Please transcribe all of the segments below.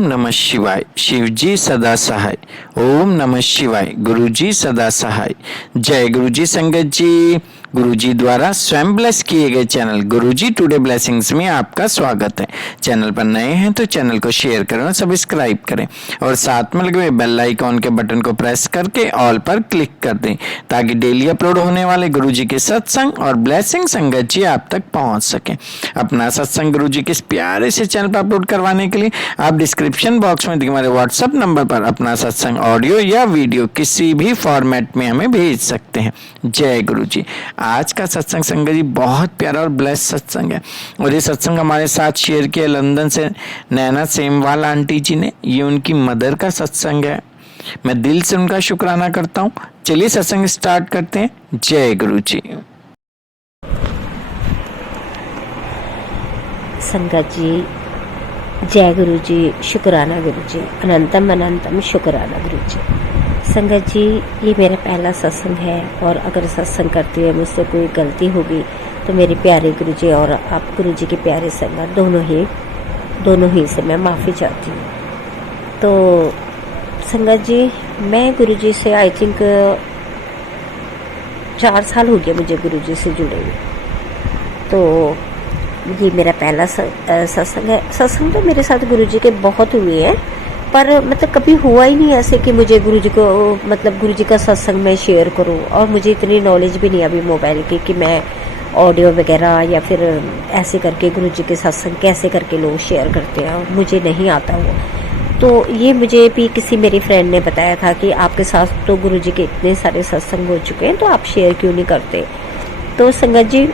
ओम नमः शिवाय। शिवजी सदा सहाय। ओम नमः शिवाय। गुरुजी सदा सहाय। जय गुरुजी संगत जी। गुरुजी द्वारा स्वयं ब्लेस किए गए चैनल गुरुजी टुडे ब्लेसिंग्स में आपका स्वागत है। चैनल पर नए हैं तो चैनल को शेयर करें और सब्सक्राइब करें और साथ में लगे हुए बेल आइकॉन के बटन को प्रेस करके ऑल पर क्लिक कर दें ताकि डेली अपलोड होने वाले गुरुजी के सत्संग और ब्लेसिंग संगत जी आप तक पहुंच सके। अपना सत्संग गुरुजी के इस प्यारे से चैनल पर अपलोड करवाने के लिए आप डिस्क्रिप्शन बॉक्स में हमारे व्हाट्सएप नंबर पर अपना सत्संग ऑडियो या वीडियो किसी भी फॉर्मेट में हमें भेज सकते हैं। जय गुरुजी। आज का सत्संग संगत जी बहुत प्यारा और ब्लेस सत्संग है और ये सत्संग हमारे साथ शेयर किया लंदन से नैना सेमवाल आंटी जी ने। ये उनकी मदर का सत्संग है। मैं दिल से उनका शुक्राना करता हूँ। चलिए सत्संग स्टार्ट करते हैं। जय गुरुजी। संगत जी, जय गुरु जी, शुक्राना गुरु जी, अनंतम अनंतम शुक्राना गुरु जी। संगत जी, ये मेरा पहला सत्संग है और अगर सत्संग करते हुए मुझसे कोई गलती होगी तो मेरे प्यारे गुरु जी और आप गुरु जी के प्यारे संगत दोनों ही से मैं माफ़ी चाहती हूँ। तो संगत जी, मैं गुरु जी से आई थिंक 4 साल हो गया मुझे गुरु जी से जुड़े हुए। तो ये मेरा पहला सत्संग है। सत्संग तो मेरे साथ गुरु जी के बहुत हुए हैं पर मतलब कभी हुआ ही नहीं ऐसे कि मुझे गुरु जी को मतलब गुरु जी का सत्संग मैं शेयर करूं। और मुझे इतनी नॉलेज भी नहीं अभी मोबाइल की कि मैं ऑडियो वगैरह या फिर ऐसे करके गुरु जी के सत्संग कैसे करके लोग शेयर करते हैं, मुझे नहीं आता वो। तो ये मुझे भी किसी मेरी फ्रेंड ने बताया था कि आपके साथ तो गुरु जी के इतने सारे सत्संग हो चुके हैं तो आप शेयर क्यों नहीं करते। तो संगत जी,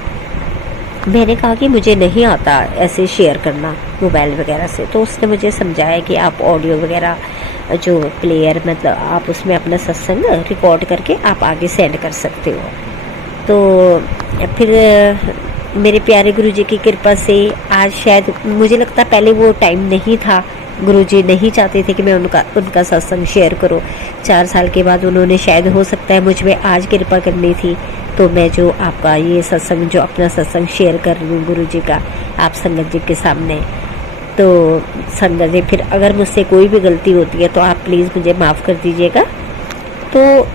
मैंने कहा कि मुझे नहीं आता ऐसे शेयर करना मोबाइल वगैरह से। तो उसने मुझे समझाया कि आप ऑडियो वगैरह जो प्लेयर मतलब आप उसमें अपना सत्संग रिकॉर्ड करके आप आगे सेंड कर सकते हो। तो फिर मेरे प्यारे गुरुजी की कृपा से आज शायद मुझे लगता पहले वो टाइम नहीं था, गुरुजी नहीं चाहते थे कि मैं उनका सत्संग शेयर करूं। 4 साल के बाद उन्होंने शायद हो सकता है मुझ में आज कृपा करनी थी तो मैं जो आपका ये सत्संग जो अपना सत्संग शेयर कर रही हूँ गुरु जी का आप संगत जी के सामने। तो संगत जी, फिर अगर मुझसे कोई भी गलती होती है तो आप प्लीज़ मुझे माफ़ कर दीजिएगा। तो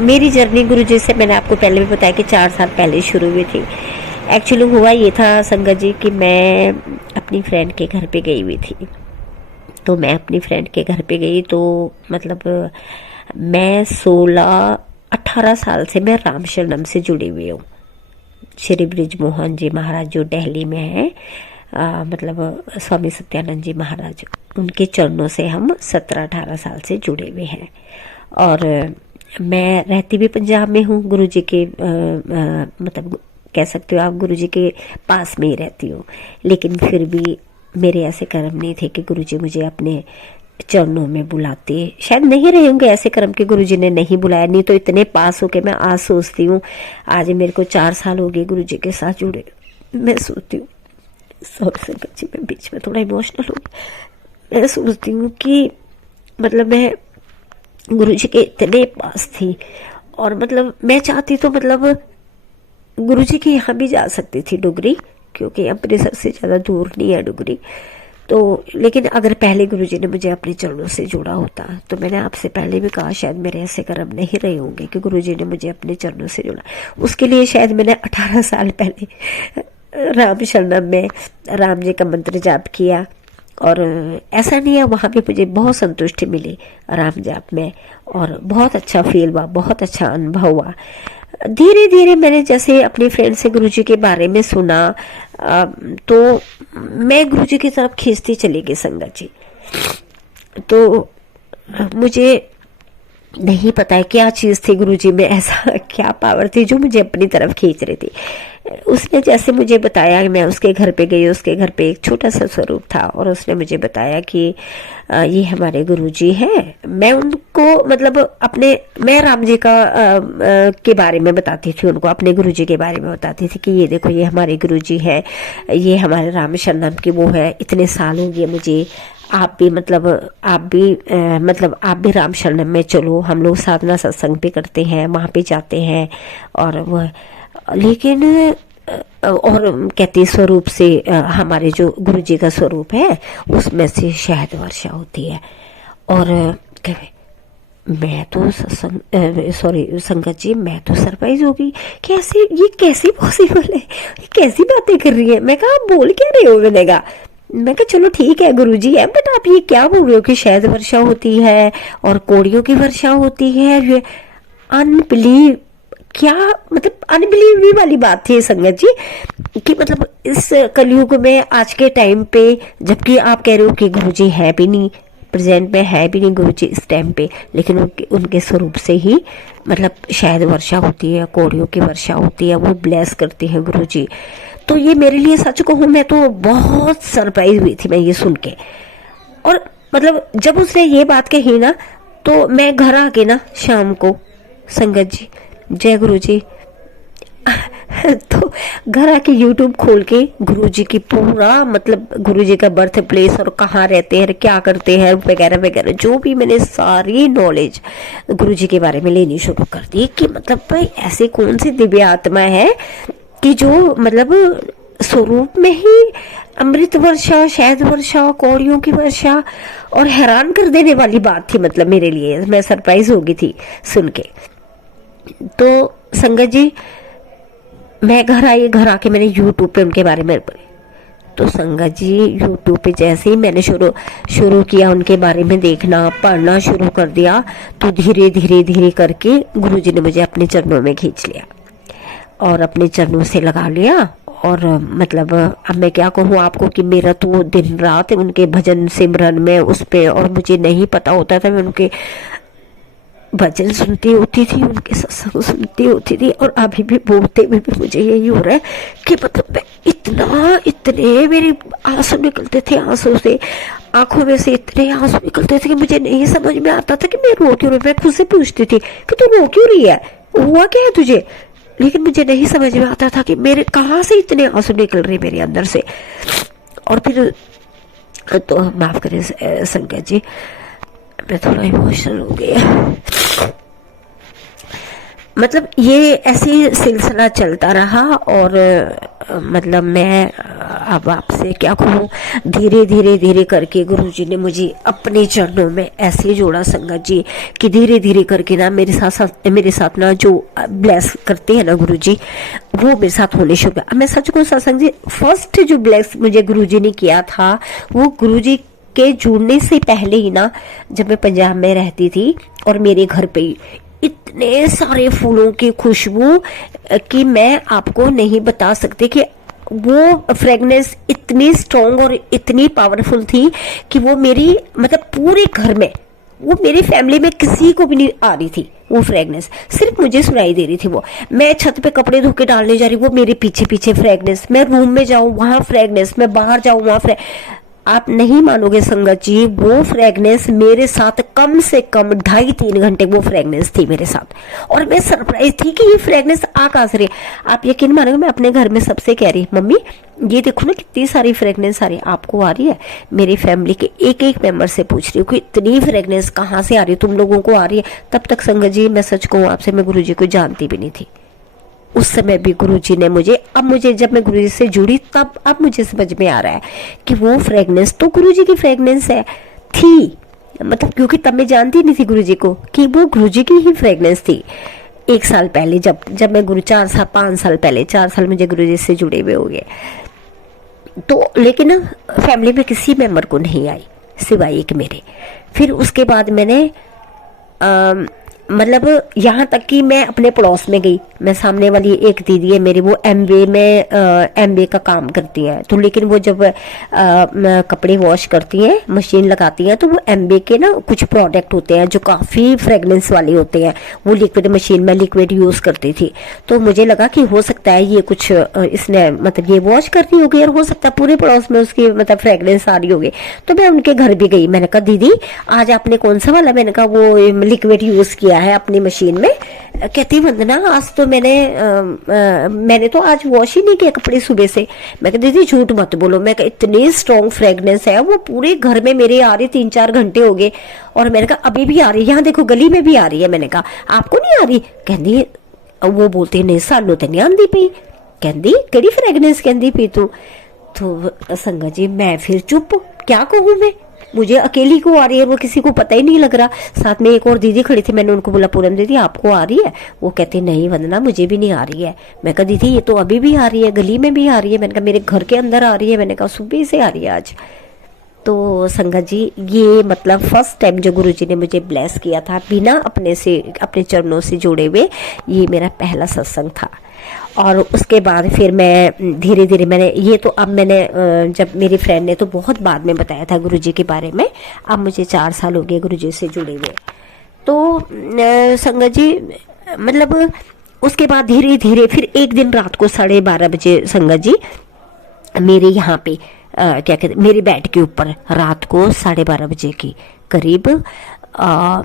मेरी जर्नी गुरु जी से मैंने आपको पहले भी बताया कि 4 साल पहले शुरू हुई थी। एक्चुअली हुआ ये था संगत जी कि मैं अपनी फ्रेंड के घर पे गई हुई थी। तो मैं अपनी फ्रेंड के घर पे गई तो मतलब मैं 18 साल से मैं राम शरणम से जुड़ी हुई हूँ। श्री ब्रिज मोहन जी महाराज जो दिल्ली में है, मतलब स्वामी सत्यानंद जी महाराज, उनके चरणों से हम 17-18 साल से जुड़े हुए हैं। और मैं रहती भी पंजाब में हूँ, गुरु जी के मतलब कह सकते हो आप गुरु जी के पास में ही रहती हूँ। लेकिन फिर भी मेरे ऐसे कर्म नहीं थे कि गुरु जी मुझे अपने चरणों में बुलाते। शायद नहीं रहे होंगे ऐसे कर्म के गुरु जी ने नहीं बुलाया, नहीं तो इतने पास होके मैं आज सोचती हूँ, आज मेरे को 4 साल हो गए गुरु जी के साथ जुड़े। मैं सोचती हूँ, सॉरी संगत जी मैं बीच में थोड़ा इमोशनल हूँ। मैं सोचती हूँ कि मतलब मैं गुरु जी के इतने पास थी और मतलब मैं चाहती तो मतलब गुरु जी के यहाँ भी जा सकती थी डुगरी, क्योंकि अमृतसर से ज़्यादा दूर नहीं है डुगरी। तो लेकिन अगर पहले गुरुजी ने मुझे अपने चरणों से जोड़ा होता तो मैंने आपसे पहले भी कहा शायद मेरे ऐसे कर्म नहीं रहे होंगे कि गुरुजी ने मुझे अपने चरणों से जोड़ा। उसके लिए शायद मैंने 18 साल पहले राम शरणम में राम जी का मंत्र जाप किया। और ऐसा नहीं है, वहाँ पे मुझे बहुत संतुष्टि मिली राम जाप में और बहुत अच्छा फील हुआ, बहुत अच्छा अनुभव हुआ। धीरे धीरे मैंने जैसे अपनी फ्रेंड से गुरुजी के बारे में सुना तो मैं गुरुजी की तरफ खींचती चली गई संगत जी। तो मुझे नहीं पता है क्या चीज़ थी गुरुजी में, ऐसा क्या पावर थी जो मुझे अपनी तरफ खींच रही थी। उसने जैसे मुझे बताया, मैं उसके घर पे गई, उसके घर पे एक छोटा सा स्वरूप था और उसने मुझे बताया कि ये हमारे गुरुजी हैं। मैं उनको मतलब मैं राम जी के बारे में बताती थी उनको, अपने गुरुजी के बारे में बताती थी कि ये देखो ये हमारे गुरुजी हैं, ये हमारे राम शरणम की वो है, इतने साल हो गए मुझे, आप भी राम शरणम में चलो, हम लोग साधना सत्संग भी करते हैं, वहाँ पे जाते हैं। और वह लेकिन और कहती स्वरूप से हमारे जो गुरु जी का स्वरूप है उसमें से शहद वर्षा होती है। और कहे मैं तो संगत जी मैं तो सरप्राइज हो गई, कैसे ये कैसे पॉसिबल है, ये कैसी बातें कर रही है। मैं कहा आप बोल क्या रहे हो। मैं कहा चलो ठीक है गुरुजी है, बट आप ये क्या बोल रहे हो कि शहद वर्षा होती है और कोड़ियों की वर्षा होती है। अनबिलीव, क्या मतलब अनबिलीव वाली बात थी संगत जी कि मतलब इस कलयुग में आज के टाइम पे, जबकि आप कह रहे हो कि गुरुजी है भी नहीं, प्रेजेंट में है भी नहीं गुरुजी इस टाइम पे, लेकिन उनके स्वरूप से ही मतलब शहद वर्षा होती है, कोड़ियों की वर्षा होती है, वो ब्लेस करती है गुरुजी। तो ये मेरे लिए सच कहूँ मैं तो बहुत सरप्राइज हुई थी मैं ये सुन के। और मतलब जब उसने ये बात कही ना तो मैं घर आके ना शाम को संगत जी जय गुरु जी तो घर आके यूट्यूब खोल के गुरुजी की पूरा मतलब गुरुजी का बर्थ प्लेस और कहाँ रहते हैं क्या करते हैं वगैरह वगैरह जो भी मैंने सारी नॉलेज गुरुजी के बारे में लेनी शुरू कर दी कि मतलब भाई ऐसे कौन सी दिव्य आत्मा है कि जो मतलब स्वरूप में ही अमृत वर्षा, शहद वर्षा, कौड़ियों की वर्षा। और हैरान कर देने वाली बात थी मतलब मेरे लिए, मैं सरप्राइज हो गई थी सुन के। तो संगत जी मैं घर आके मैंने यूट्यूब पे उनके बारे में पढ़ी। तो संगत जी यूट्यूब पे जैसे ही मैंने शुरू किया उनके बारे में देखना पढ़ना शुरू कर दिया, तो धीरे धीरे करके गुरुजी ने मुझे अपने चरणों में खींच लिया और अपने चरणों से लगा लिया। और मतलब अब मैं क्या कहूँ आपको कि मेरा तो दिन रात उनके भजन सिमरन में उस पे, और मुझे नहीं पता होता था, मैं उनके भजन सुनती होती थी, उनके सत्संग सुनती होती थी। और अभी भी बोलते हुए भी मुझे यही हो रहा है कि मतलब इतने मेरे आंसू निकलते थे, आंसू से आंखों में से इतने आंसू निकलते थे कि मुझे नहीं समझ में आता था कि मैं रो क्यों रही। मैं खुद से पूछती थी कि तू रो क्यों रही है, हुआ क्या है तुझे, लेकिन मुझे नहीं समझ में आता था कि मेरे कहाँ से इतने आंसू निकल रहे मेरे अंदर से। और फिर तो माफ करें संगत जी मैं थोड़ा इमोशनल हो गया। मतलब ये ऐसे सिलसिला चलता रहा और मतलब मैं अब आपसे क्या कहूँ, धीरे करके गुरुजी ने मुझे अपने चरणों में ऐसे जोड़ा संगत जी कि धीरे करके ना मेरे साथ ना जो ब्लेस करते हैं ना गुरुजी, वो मेरे साथ होने शुरू हुआ। मैं सच कहूँ सत्संग जी, फर्स्ट जो ब्लेस मुझे गुरुजी ने किया था वो गुरुजी के जुड़ने से पहले ही ना, जब मैं पंजाब में रहती थी और मेरे घर पे इतने सारे फूलों की खुशबू कि मैं आपको नहीं बता सकती कि वो फ्रेगनेंस इतनी स्ट्रॉन्ग और इतनी पावरफुल थी कि वो मेरी मतलब पूरे घर में, वो मेरी फैमिली में किसी को भी नहीं आ रही थी वो फ्रेगनेंस, सिर्फ मुझे सुनाई दे रही थी। वो मैं छत पे कपड़े धो के डालने जा रही, वो मेरे पीछे पीछे फ्रेगनेंस, मैं रूम में जाऊं वहां फ्रेगनेंस, मैं बाहर जाऊं वहां आप नहीं मानोगे संगत जी, वो फ्रेगनेंस मेरे साथ कम से कम 2.5-3 घंटे वो फ्रेगनेंस थी मेरे साथ। और मैं सरप्राइज थी कि ये फ्रेगनेंस आ कहां से रही। आप यकीन मानोगे मैं अपने घर में सबसे कह रही, मम्मी ये देखो ना कितनी सारी फ्रेगनेंस आ रही है, आपको आ रही है? मेरी फैमिली के एक मेंबर से पूछ रही हूँ कि इतनी फ्रेगनेंस कहाँ से आ रही है, तुम लोगों को आ रही है? तब तक संगत जी मैं सच कहूँ आपसे, मैं गुरु जी को जानती भी नहीं थी उस समय भी। गुरुजी ने मुझे जब मैं गुरुजी से जुड़ी तब अब मुझे समझ में आ रहा है कि वो फ्रेगनेंस तो गुरुजी की फ्रेगनेंस है थी, मतलब क्योंकि तब मैं जानती नहीं थी गुरुजी को कि वो गुरुजी की ही फ्रेगनेंस थी। 1 साल पहले जब मैं 5 साल पहले 4 साल मुझे गुरुजी से जुड़े हुए हो गए, तो लेकिन फैमिली में किसी मेंबर को नहीं आई सिवाय एक मेरे। फिर उसके बाद मैंने मतलब यहाँ तक कि मैं अपने पड़ोस में गई, मैं सामने वाली एक दीदी है मेरी, वो एमवे का काम करती है, तो लेकिन वो जब कपड़े वॉश करती हैं मशीन लगाती हैं तो वो एमवे के ना कुछ प्रोडक्ट होते हैं जो काफ़ी फ्रेगनेंस वाले होते हैं, वो लिक्विड मशीन में लिक्विड यूज़ करती थी। तो मुझे लगा कि हो सकता है ये कुछ इसने मतलब ये वॉश कर रही होगी और हो सकता है पूरे पड़ोस में उसकी मतलब फ्रेगनेंस आ रही होगी। तो मैं उनके घर भी गई, मैंने कहा दीदी आज आपने कौन सा वाला, मैंने कहा वो लिक्विड यूज़ किया है अपनी मशीन में। कहती वंदना आज तो मैंने तो आज वॉश ही नहीं किया कपड़े सुबह से। मैं कहा दीदी झूठ मत बोलो, मैं कहा इतनी स्ट्रॉन्ग फ्रेगनेंस है वो पूरे घर में मेरे आ रही, 3-4 घंटे हो गए। और मैंने कहा अभी भी आ रही है, यहाँ देखो गली में भी आ रही है। मैंने कहा आपको नहीं आ रही? कहती वो बोलती नहीं सानू तो नहीं आंदी पई। कहती केड़ी फ्रेगनेंस कहती पी तू। तो संगत जी मैं फिर चुप, क्या कहूँ मैं, मुझे अकेली को आ रही है, वो किसी को पता ही नहीं लग रहा। साथ में एक और दीदी खड़ी थी, मैंने उनको बोला पूनम दीदी आपको आ रही है? वो कहती नहीं वंदना मुझे भी नहीं आ रही है। मैं कहा दीदी ये तो अभी भी आ रही है, गली में भी आ रही है। मैंने कहा मेरे घर के अंदर आ रही है। मैंने कहा सुबह से आ रही है आज। तो संगत जी ये मतलब फर्स्ट टाइम जो गुरुजी ने मुझे ब्लेस किया था बिना अपने चरणों से जुड़े हुए, ये मेरा पहला सत्संग था। और उसके बाद फिर मैं धीरे धीरे मैंने ये तो अब मैंने जब मेरी फ्रेंड ने तो बहुत बाद में बताया था गुरुजी के बारे में। अब मुझे 4 साल हो गए गुरुजी से जुड़े हुए। तो संगत जी मतलब उसके बाद धीरे धीरे फिर एक दिन रात को 12:30 बजे संगत जी मेरे यहाँ पे क्या कहते मेरे बेड के ऊपर रात को 12:30 बजे के करीब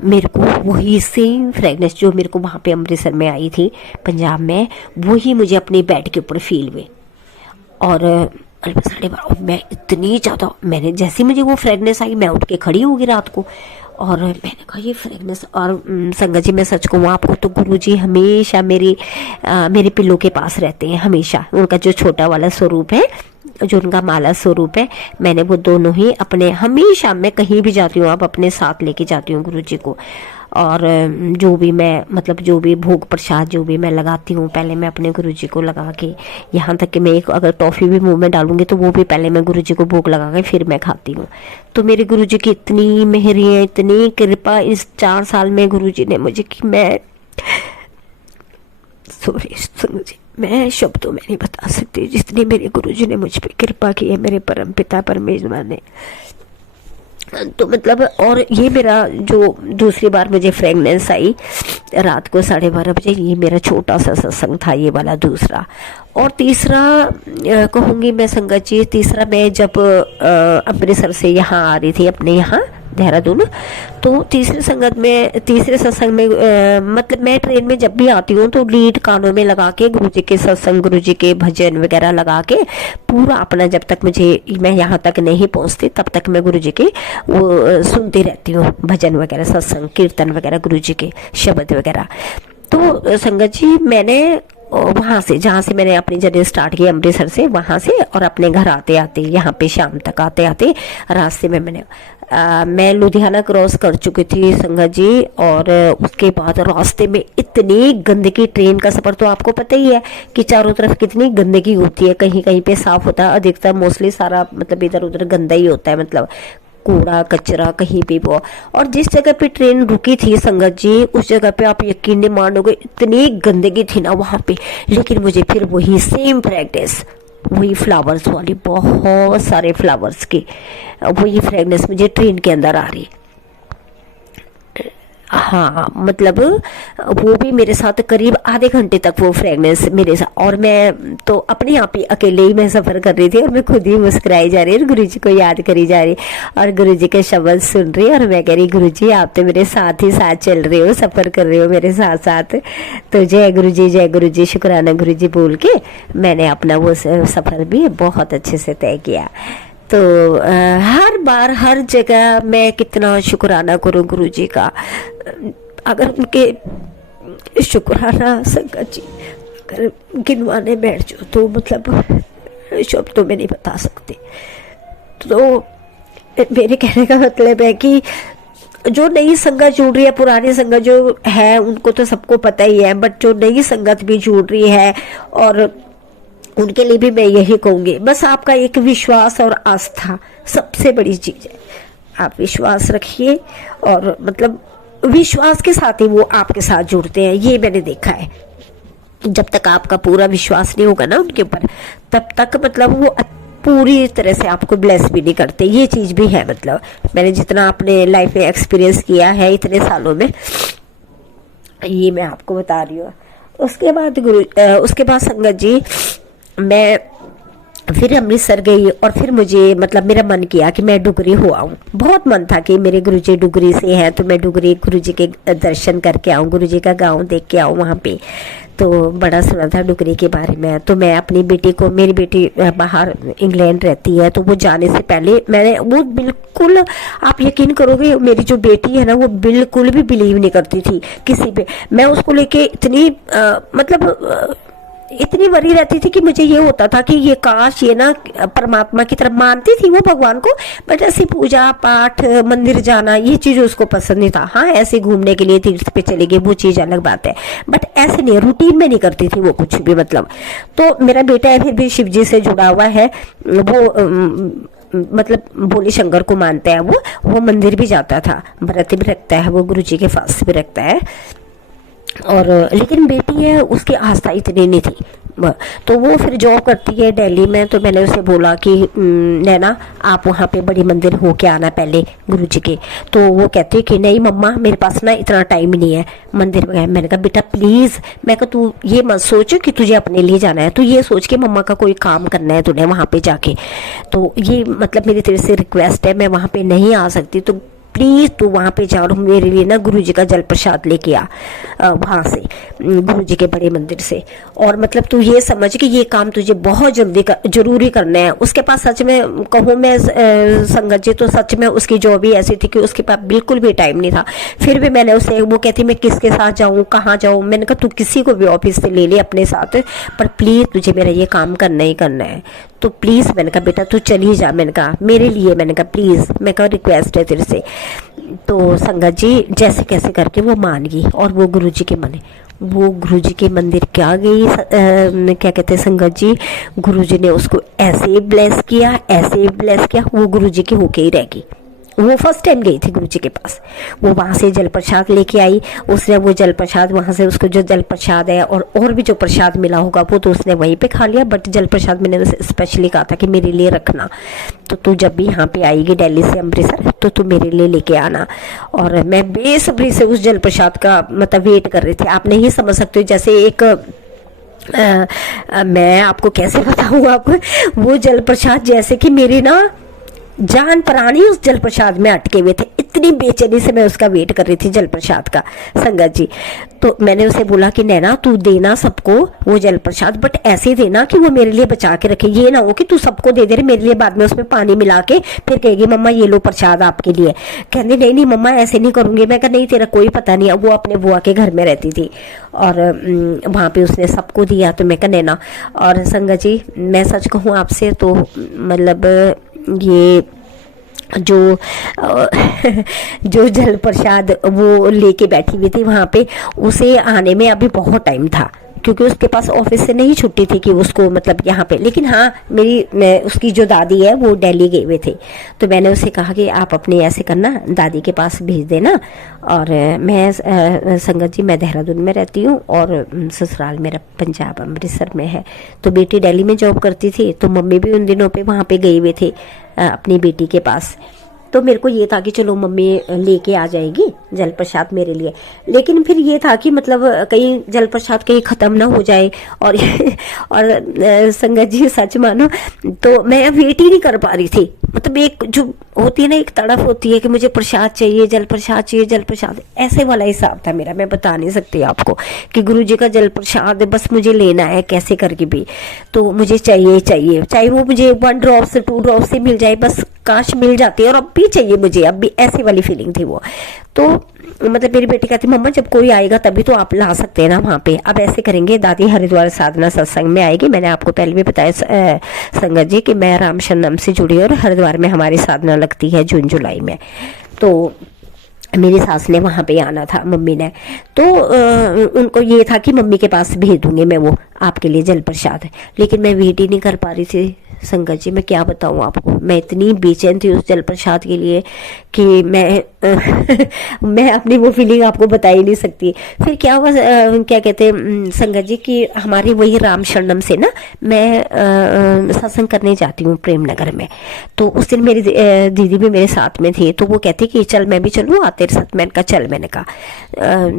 मेरे को वही सेम फ्रेगनेंस जो मेरे को वहाँ पे अमृतसर में आई थी पंजाब में, वही मुझे अपने बेड के ऊपर फील हुए। और 12:30 मैं इतनी ज़्यादा, मैंने जैसे मुझे वो फ्रेगनेंस आई मैं उठ के खड़ी हो गई रात को। और मैंने कहा ये फ्रेगनेंस, और संगत जी मैं सच कहूँ आपको तो गुरुजी हमेशा मेरे पिल्लों के पास रहते हैं हमेशा। उनका जो छोटा वाला स्वरूप है, जो उनका माला स्वरूप है, मैंने वो दोनों ही अपने हमेशा, मैं कहीं भी जाती हूँ आप अपने साथ लेके जाती हूँ गुरुजी को। और जो भी मैं मतलब जो भी भोग प्रसाद जो भी मैं लगाती हूँ पहले मैं अपने गुरुजी को लगा के, यहाँ तक कि मैं एक अगर टॉफ़ी भी मुंह में डालूंगी तो वो भी पहले मैं गुरुजी को भोग लगा के फिर मैं खाती हूँ। तो मेरे गुरुजी की इतनी मेहरी है, इतनी कृपा इस 4 साल में गुरुजी ने मुझे कि मैं मैं शब्दों में नहीं बता सकती जितनी मेरे गुरुजी ने मुझ पे कृपा की है, मेरे परम पिता परमेश्वर ने। तो मतलब और ये मेरा जो दूसरी बार मुझे फ्रेगनेंस आई रात को 12:30 बजे, ये मेरा छोटा सा सत्संग था ये वाला दूसरा। और तीसरा कहूँगी मैं संगत जी, तीसरा मैं जब अमृतसर से यहाँ आ रही थी अपने यहाँ देहरादून, तो तीसरे सत्संग में मतलब मैं ट्रेन में जब भी आती हूँ तो लीड कानों में लगा के गुरुजी के सत्संग गुरुजी के भजन वगैरह लगा के पूरा अपना, जब तक मैं यहाँ तक नहीं पहुँचती तब तक मैं गुरुजी के वो सुनती रहती हूँ, भजन वगैरह सत्संग कीर्तन वगैरह गुरुजी के शब्द वगैरह। तो संगत जी मैंने वहाँ से जहाँ से मैंने अपनी जर्नी स्टार्ट की अमृतसर से, वहाँ से और अपने घर आते आते यहाँ पे शाम तक आते आते रास्ते में मैं लुधियाना क्रॉस कर चुकी थी संगत जी। और उसके बाद रास्ते में इतनी गंदगी, ट्रेन का सफ़र तो आपको पता ही है कि चारों तरफ कितनी गंदगी होती है, कहीं कहीं पे साफ होता है, अधिकतर मोस्टली सारा मतलब इधर उधर गंदा ही होता है, मतलब कूड़ा कचरा कहीं पे वो। और जिस जगह पे ट्रेन रुकी थी संगत जी उस जगह पे आप यकीन नहीं मानोगे इतनी गंदगी थी ना वहाँ पे, लेकिन मुझे फिर वही सेम फ्रेगनेंस, वही फ्लावर्स वाली, बहुत सारे फ्लावर्स की वही फ्रेगनेंस मुझे ट्रेन के अंदर आ रही। हाँ मतलब वो भी मेरे साथ करीब आधे घंटे तक वो फ्रेगनेंस मेरे साथ, और मैं तो अपने आप ही अकेले ही मैं सफ़र कर रही थी और मैं खुद ही मुस्कुराई जा रही और गुरुजी को याद करी जा रही और गुरुजी के शब्द सुन रही, और मैं कह रही गुरुजी आप तो मेरे साथ ही साथ चल रहे हो, सफ़र कर रहे हो मेरे साथ साथ। तो जय गुरुजी शुक्राना गुरुजी बोल के मैंने अपना वो सफ़र भी बहुत अच्छे से तय किया। तो हर बार हर जगह मैं कितना शुक्राना करूँ गुरुजी का, अगर उनके शुक्राना संगत जी अगर गिनवाने बैठ जाओ तो मतलब शब्दों में नहीं बता सकते। तो मेरे कहने का मतलब है कि जो नई संगत जुड़ रही है, पुरानी संगत जो है उनको तो सबको पता ही है, बट जो नई संगत भी जुड़ रही है और उनके लिए भी मैं यही कहूँगी, बस आपका एक विश्वास और आस्था सबसे बड़ी चीज़ है। आप विश्वास रखिए और मतलब विश्वास के साथ ही वो आपके साथ जुड़ते हैं, ये मैंने देखा है। जब तक आपका पूरा विश्वास नहीं होगा ना उनके ऊपर तब तक मतलब वो पूरी तरह से आपको ब्लेस भी नहीं करते, ये चीज़ भी है। मतलब मैंने जितना अपने लाइफ में एक्सपीरियंस किया है इतने सालों में, ये मैं आपको बता रही हूँ। उसके बाद संगत जी मैं फिर अमृतसर गई और फिर मुझे मतलब मेरा मन किया कि मैं डुगरी हो आऊँ। बहुत मन था कि मेरे गुरुजी डुगरी से हैं तो मैं डुगरी गुरुजी के दर्शन करके आऊँ, गुरुजी का गांव देख के आऊँ वहाँ पे। तो बड़ा सुना था डुगरी के बारे में। तो मैं अपनी बेटी को, मेरी बेटी बाहर इंग्लैंड रहती है, तो वो जाने से पहले मैंने वो बिल्कुल, आप यकीन करोगे मेरी जो बेटी है ना वो बिल्कुल भी बिलीव नहीं करती थी किसी पे। मैं उसको लेके इतनी मतलब इतनी वरी रहती थी कि मुझे ये होता था कि ये काश ये ना परमात्मा की तरफ, मानती थी वो भगवान को, बट ऐसी पूजा पाठ मंदिर जाना ये चीज उसको पसंद नहीं था। हाँ, ऐसे घूमने के लिए तीर्थ पे चले गए वो चीज अलग बात है, बट ऐसे नहीं, रूटीन में नहीं करती थी वो कुछ भी मतलब। तो मेरा बेटा है फिर भी शिव जी से जुड़ा हुआ है, वो मतलब भोले शंकर को मानता है, वो मंदिर भी जाता था, व्रत भी रखता है, वो गुरु जी के फास्ट भी रखता है। और लेकिन बेटी है उसकी आस्था इतनी नहीं थी, तो वो फिर जॉब करती है दिल्ली में। तो मैंने उसे बोला कि नैना आप वहाँ पे बड़ी मंदिर हो के आना पहले गुरु जी के। तो वो कहती कि नहीं मम्मा मेरे पास ना इतना टाइम नहीं है मंदिर वगैरह। मैंने कहा बेटा प्लीज, मैं कहा तू ये मत सोच कि तुझे अपने लिए जाना है, तू ये सोच के मम्मा का कोई काम करना है तूने वहाँ पे जाके। तो ये मतलब मेरी तेरे से रिक्वेस्ट है, मैं वहाँ पे नहीं आ सकती, तो प्लीज तू वहाँ पे जा और मेरे लिए ना गुरु जी का जल प्रसाद लेके आ वहाँ से, गुरु जी के बड़े मंदिर से। और मतलब तू ये समझ कि ये काम तुझे बहुत जरूरी करना है। उसके पास सच में कहूँ मैं संगत जी, तो सच में उसकी जॉब ही ऐसी थी कि उसके पास बिल्कुल भी टाइम नहीं था। फिर भी मैंने उसे, वो कहती मैं किसके साथ जाऊँ कहाँ जाऊँ, मैंने कहा तू किसी को भी ऑफिस से ले ले अपने साथ, पर प्लीज तुझे मेरा ये काम करना ही करना है, तो प्लीज। मैंने कहा बेटा तू चली जा, मैंने कहा मेरे लिए, मैंने कहा प्लीज, मैं कहा रिक्वेस्ट है तेरे से। तो संगत जी जैसे कैसे करके वो मान गई और वो गुरुजी के मने, वो गुरुजी के मंदिर क्या गई, क्या कहते हैं संगत जी, गुरुजी ने उसको ऐसे ब्लेस किया, ऐसे ब्लेस किया, वो गुरुजी की होके ही रह गई। वो फर्स्ट टाइम गई थी गुरुजी के पास, वो वहाँ से जल प्रसाद लेके आई, उसने वो जल प्रसाद वहाँ से, उसको जो जल प्रसाद है और भी जो प्रसाद मिला होगा वो तो उसने वहीं पे खा लिया, बट जल प्रसाद मैंने उसे स्पेशली कहा था कि मेरे लिए रखना, तो तू जब भी यहाँ पे आएगी दिल्ली से अमृतसर तो तू मेरे लिए लेके आना। और मैं बेसब्री से उस जल प्रसाद का मतलब वेट कर रही थी। आप नहीं समझ सकते, जैसे एक मैं आपको कैसे बताऊँ आपको, वो जल प्रसाद जैसे कि मेरी ना जान प्राणी उस जल प्रसाद में अटके हुए थे, इतनी बेचैनी से मैं उसका वेट कर रही थी जल प्रसाद का संगत जी। तो मैंने उसे बोला कि नैना तू देना सबको वो जल प्रसाद, बट ऐसे देना कि वो मेरे लिए बचा के रखे, ये ना हो कि तू सबको दे दे रहे मेरे लिए, बाद में उसमें पानी मिला के फिर कहेगी मम्मा ये लो प्रसाद आपके लिए। कहने नहीं नहीं मम्मा ऐसे नहीं करूंगी। मैं कहा नहीं तेरा कोई पता नहीं। अब वो अपने बुआ के घर में रहती थी और वहाँ पे उसने सबको दिया। तो मैं कहा नैना, और संगत जी मैं सच कहूँ आपसे तो मतलब ये जो जो जल प्रसाद वो लेके बैठी हुई थी वहां पे, उसे आने में अभी बहुत टाइम था, क्योंकि उसके पास ऑफिस से नहीं छुट्टी थी कि उसको मतलब यहाँ पे। लेकिन हाँ उसकी जो दादी है वो दिल्ली गए हुए थे, तो मैंने उसे कहा कि आप अपने ऐसे करना दादी के पास भेज देना। और मैं संगत जी मैं देहरादून में रहती हूँ और ससुराल मेरा पंजाब अमृतसर में है। तो बेटी दिल्ली में जॉब करती थी, तो मम्मी भी उन दिनों पे वहाँ पे गए हुए थे अपनी बेटी के पास। तो मेरे को ये था कि चलो मम्मी लेके आ जाएगी जल प्रसाद मेरे लिए। लेकिन फिर ये था कि मतलब कहीं जल प्रसाद कहीं खत्म ना हो जाए। और संगत जी सच मानो तो मैं वेट ही नहीं कर पा रही थी। मतलब एक जो होती है ना, एक तड़फ होती है कि मुझे प्रसाद चाहिए, जल प्रसाद चाहिए, जल प्रसाद, ऐसे वाला हिसाब था मेरा। मैं बता नहीं सकती आपको कि गुरु जी का जल प्रसाद बस मुझे लेना है कैसे करके भी, तो मुझे चाहिए चाहिए, चाहे वो मुझे 1 ड्रॉप से 2 ड्रॉप से मिल जाए, बस काश मिल जाती है और अब भी चाहिए मुझे, अब भी ऐसी वाली फीलिंग थी वो। तो मतलब मेरी बेटी कहती मम्मा जब कोई आएगा तभी तो आप ला सकते हैं ना वहाँ पे। अब ऐसे करेंगे, दादी हरिद्वार साधना सत्संग में आएगी। मैंने आपको पहले भी बताया संगत जी कि मैं राम शरणम से जुड़ी और हरिद्वार में हमारी साधना लगती है जून जुलाई में। तो मेरी सास ने वहाँ पे आना था, मम्मी ने, तो उनको ये था कि मम्मी के पास भेज दूंगी मैं वो आपके लिए जल प्रसाद। लेकिन मैं वेट ही नहीं कर पा रही थी संगत जी, मैं क्या बताऊँ आपको, मैं इतनी बेचैन थी उस जल प्रसाद के लिए कि मैं अपनी वो फीलिंग आपको बता ही नहीं सकती। फिर क्या हुआ क्या कहते हैं संगत जी कि हमारी वही राम शरणम से ना मैं सत्संग करने जाती हूँ प्रेम नगर में। तो उस दिन मेरी दीदी भी मेरे साथ में थी, तो वो कहती कि चल मैं भी चलूँ आ तेरे साथ। मैंने कहा चल, मैंने कहा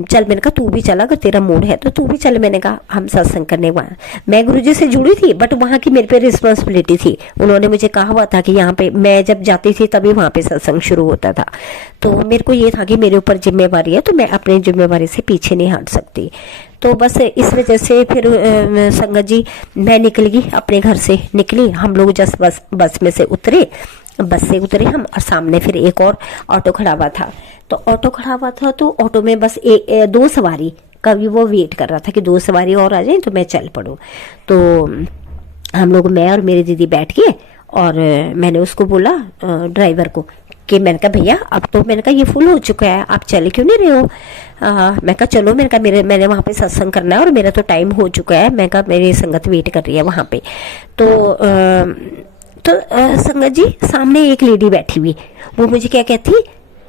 चल, मैंने कहा तू भी चला, अगर तेरा मूड है तो तू भी चल। मैंने कहा हम सत्संग करने वहाँ, मैं गुरुजी से जुड़ी थी बट वहाँ की मेरे पे रिस्पॉन्सिबिलिटी थी। उन्होंने मुझे कहा हुआ था कि यहाँ पे मैं जब जाती थी तभी वहाँ पे सत्संग शुरू होता था। तो मेरे को ये था कि मेरे ऊपर जिम्मेवारी है, तो मैं अपनी जिम्मेवारी से पीछे नहीं हट सकती। तो बस इस वजह से फिर संगत जी मैं निकल गई, अपने घर से निकली। हम लोग जस्ट बस में से उतरे, बस से उतरे हम, और सामने फिर एक और ऑटो खड़ा हुआ था। तो ऑटो खड़ा हुआ था तो ऑटो में बस 2 सवारी, कभी वो वेट कर रहा था कि 2 सवारी और आ जाए तो मैं चल पड़ूँ। तो हम लोग, मैं और मेरी दीदी बैठ गए और मैंने उसको बोला ड्राइवर को कि मैंने कहा भैया अब तो मैंने कहा ये फुल हो चुका है, आप चल क्यों नहीं रहे हो। मैं कहा चलो, मैंने कहा मैंने वहाँ पे सत्संग करना है और मेरा तो टाइम हो चुका है, मैं कहा मेरी संगत वेट कर रही है वहाँ पे। तो संगत जी सामने एक लेडी बैठी हुई, वो मुझे क्या कहती,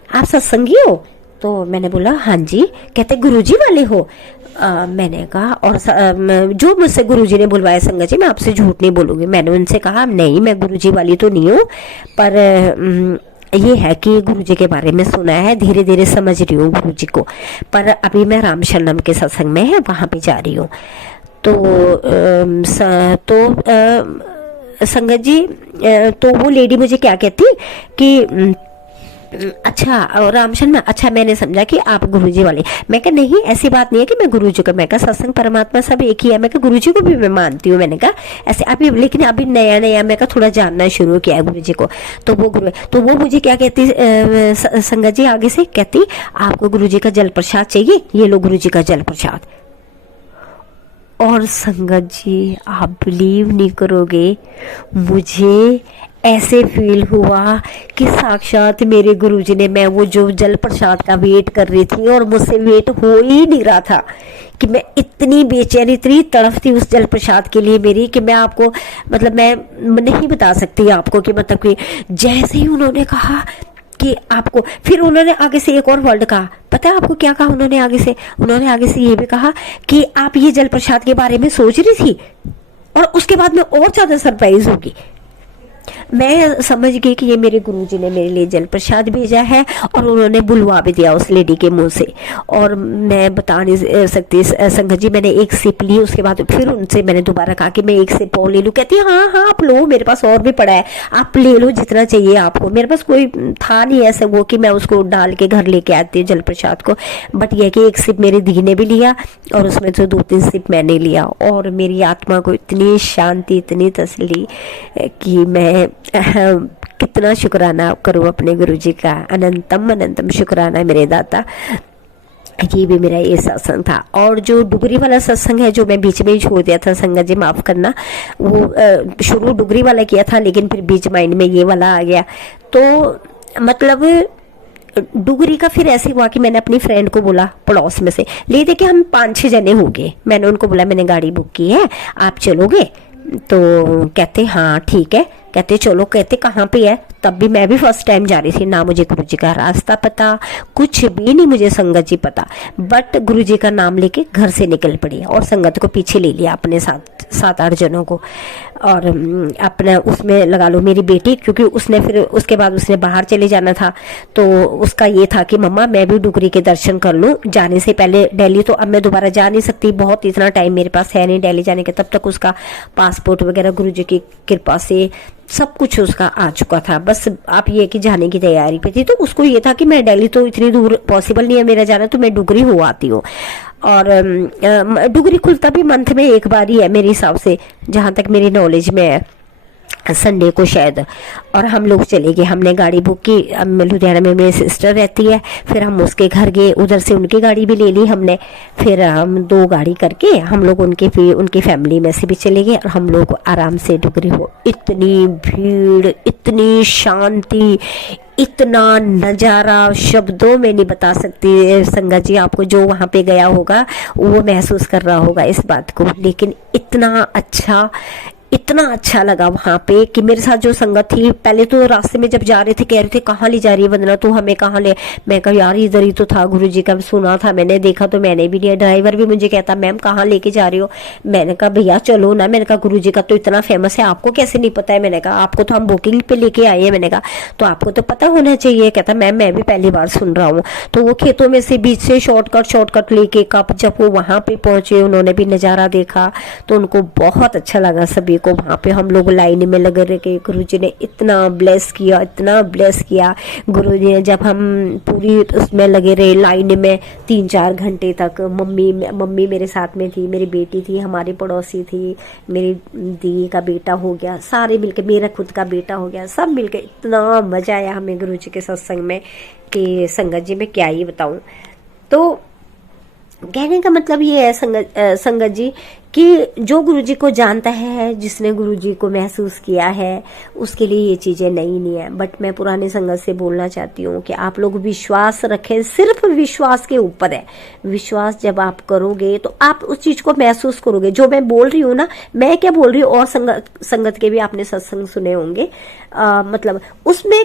आप सत्संगी हो। तो मैंने बोला हाँ जी। कहते गुरुजी वाले हो। मैंने कहा और जो मुझसे गुरुजी ने बुलवाया संगत जी, मैं आपसे झूठ नहीं बोलूँगी। मैंने उनसे कहा नहीं, मैं गुरुजी वाली तो नहीं हूँ, पर ये है कि गुरुजी के बारे में सुना है, धीरे धीरे समझ रही हूँ गुरुजी को, पर अभी मैं राम शरणम के सत्संग में है, वहाँ पे जा रही हूँ। संगत जी तो वो लेडी मुझे क्या कहती कि अच्छा राम शरण, अच्छा मैंने समझा कि आप गुरुजी वाले। मैं कहा नहीं, ऐसी बात नहीं है कि मैं गुरुजी को, मैं कहा सत्संग परमात्मा सब एक ही है, मैं कहा गुरुजी को भी मैं मानती हूँ। मैंने कहा ऐसे अभी, लेकिन अभी नया नया मैं कहा थोड़ा जानना शुरू किया है गुरुजी को। तो वो मुझे क्या कहती संगत जी आगे से कहती, आपको गुरुजी का जल प्रसाद चाहिए, ये लो गुरुजी का जल प्रसाद। और संगत जी आप बिलीव नहीं करोगे, मुझे ऐसे फील हुआ कि साक्षात मेरे गुरुजी ने, मैं वो जो जल प्रसाद का वेट कर रही थी और मुझसे वेट हो ही नहीं रहा था, कि मैं इतनी बेचैनी, इतनी तड़फ थी उस जल प्रसाद के लिए मेरी, कि मैं आपको मतलब मैं नहीं बता सकती आपको कि मतलब कि जैसे ही उन्होंने कहा कि आपको, फिर उन्होंने आगे से एक और वर्ड कहा, पता है आपको क्या कहा उन्होंने आगे से? उन्होंने आगे से ये भी कहा कि आप ये जल प्रसाद के बारे में सोच रही थी, और उसके बाद में और ज्यादा सरप्राइज होगी। मैं समझ गई कि ये मेरे गुरुजी ने मेरे लिए जल प्रसाद भेजा है, और उन्होंने बुलवा भी दिया उस लेडी के मुंह से। और मैं बता नहीं सकती संगत जी, मैंने एक सिप ली, उसके बाद फिर उनसे मैंने दोबारा कहा कि मैं एक सिप और ले लूँ। कहती है हाँ हाँ आप लो, मेरे पास और भी पड़ा है, आप ले लो जितना चाहिए आपको। मेरे पास कोई था नहीं ऐसा वो कि मैं उसको डाल के घर लेके आती हूँ जल प्रसाद को, बट यह कि एक सिप मेरी दी ने भी लिया और उसमें से 2-3 सिप मैंने लिया, और मेरी आत्मा को इतनी शांति, इतनी तसल्ली कि मैं कितना शुक्राना करूँ अपने गुरुजी का। अनंतम अनंतम शुक्राना मेरे दाता। ये भी मेरा ये सत्संग था। और जो डुगरी वाला सत्संग है जो मैं बीच में ही छोड़ दिया था, संगत जी माफ करना, वो शुरू डुगरी वाला किया था, लेकिन फिर बीच माइंड में ये वाला आ गया। तो मतलब डुगरी का फिर ऐसे हुआ कि मैंने अपनी फ्रेंड को बोला, पड़ोस में से ले दे के हम 5-6 जने हो गए। मैंने उनको बोला मैंने गाड़ी बुक की है, आप चलोगे? तो कहते हाँ ठीक है। कहते चलो, कहते कहाँ पे है? तब भी मैं भी फर्स्ट टाइम जा रही थी, ना मुझे गुरुजी का रास्ता पता, कुछ भी नहीं मुझे संगत जी पता, बट गुरुजी का नाम लेके घर से निकल पड़ी और संगत को पीछे ले लिया अपने साथ 7-8 जनों को। और अपना उसमें लगा लो मेरी बेटी, क्योंकि उसने फिर उसके बाद उसने बाहर चले जाना था, तो उसका ये था कि मम्मा मैं भी डुगरी के दर्शन कर लूँ जाने से पहले दिल्ली। तो अब मैं दोबारा जा नहीं सकती, बहुत इतना टाइम मेरे पास है नहीं दिल्ली जाने के। तब तक उसका पासपोर्ट वगैरह गुरुजी की कृपा से सब कुछ उसका आ चुका था, बस आप ये कि जाने की तैयारी पे थी। तो उसको ये था कि मैं दिल्ली तो इतनी दूर पॉसिबल नहीं है मेरा जाना, तो मैं डुगरी हो आती हूँ। और डुगरी खुलता भी मंथ में एक बार ही है मेरे हिसाब से, जहाँ तक मेरी नॉलेज में है, संडे को शायद। और हम लोग चले गए, हमने गाड़ी बुक की। लुधियाना में मेरी सिस्टर रहती है, फिर हम उसके घर गए, उधर से उनकी गाड़ी भी ले ली हमने। फिर हम 2 गाड़ी करके हम लोग उनकी फैमिली में से भी चले गए, और हम लोग आराम से डुगरी हो। इतनी भीड़, इतनी शांति, इतना नज़ारा शब्दों में नहीं बता सकती संगत जी। आपको जो वहाँ पे गया होगा वो महसूस कर रहा होगा इस बात को। लेकिन इतना अच्छा लगा वहाँ पे कि मेरे साथ जो संगत थी, पहले तो रास्ते में जब जा रहे थे कह रहे थे कहाँ ले जा रही है वंदना, तू हमें कहाँ ले? मैं कहा यार इधर ही तो था, गुरुजी का सुना था मैंने, देखा तो मैंने भी नहीं। ड्राइवर भी मुझे कहता मैम कहाँ लेके जा रही हो? मैंने कहा भैया चलो ना। मैंने कहा गुरुजी का तो इतना फेमस है, आपको कैसे नहीं पता है? मैंने कहा आपको तो हम बुकिंग पे लेके आए हैं। मैंने कहा तो आपको तो पता होना चाहिए। कहता मैम मैं भी पहली बार सुन रहा हूँ। तो वो खेतों में से बीच से शॉर्टकट लेके कब जब वो वहाँ पे पहुंचे, उन्होंने भी नज़ारा देखा, तो उनको बहुत अच्छा लगा सभी को। वहाँ पे हम लोग लाइन में लगे रहे के गुरुजी ने इतना ब्लेस किया। गुरुजी ने जब हम पूरी उसमें लगे रहे लाइन में 3-4 घंटे तक, मम्मी मेरे साथ में थी, मेरी बेटी थी, हमारी पड़ोसी थी, मेरी दी का बेटा हो गया, सारे मिलके, मेरा खुद का बेटा हो गया, सब मिलके इतना मजा आया हमें गुरुजी के सत्संग में कि संगत जी मैं क्या ही बताऊं। तो कहने का मतलब ये है संगत जी कि जो गुरुजी को जानता है, जिसने गुरुजी को महसूस किया है, उसके लिए ये चीजें नई नहीं है। बट मैं पुराने संगत से बोलना चाहती हूँ कि आप लोग विश्वास रखें, सिर्फ विश्वास के ऊपर है। विश्वास जब आप करोगे तो आप उस चीज को महसूस करोगे। जो मैं बोल रही हूँ ना, मैं क्या बोल रही हूँ, और संगत के भी आपने सत्संग सुने होंगे, मतलब उसमें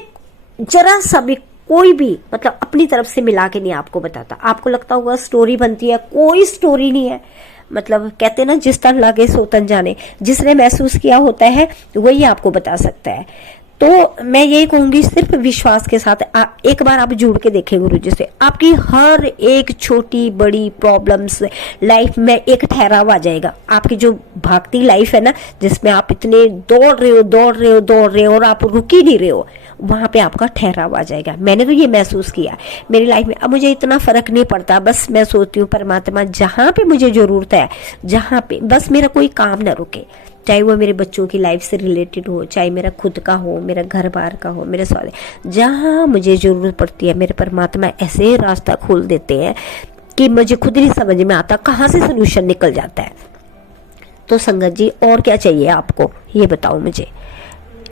जरा सा भी कोई भी मतलब अपनी तरफ से मिला के नहीं आपको बताता। आपको लगता होगा स्टोरी बनती है, कोई स्टोरी नहीं है। मतलब कहते हैं ना, जिस तन लागे सो तन जाने, जिसने महसूस किया होता है वही आपको बता सकता है। तो मैं यही कहूंगी, सिर्फ विश्वास के साथ एक बार आप जुड़ के देखें गुरुजी से, आपकी हर एक छोटी बड़ी प्रॉब्लम्स लाइफ में एक ठहराव आ जाएगा। आपकी जो भागती लाइफ है ना, जिसमें आप इतने दौड़ रहे हो और आप रुक ही नहीं रहे हो, वहां पे आपका ठहराव आ जाएगा। मैंने तो ये महसूस किया मेरी लाइफ में। अब मुझे इतना फर्क नहीं पड़ता, बस मैं सोचती हूँ परमात्मा जहां पे मुझे जरूरत है, जहां पे बस मेरा कोई काम ना रुके, चाहे वो मेरे बच्चों की लाइफ से रिलेटेड हो, चाहे मेरा खुद का हो, मेरा घर बार का हो, मेरे स्वास्थ्य, जहां मुझे जरूरत पड़ती है मेरे परमात्मा ऐसे रास्ता खोल देते हैं कि मुझे खुद नहीं समझ में आता कहाँ से सोल्यूशन निकल जाता है। तो संगत जी, और क्या चाहिए आपको, ये बताओ मुझे।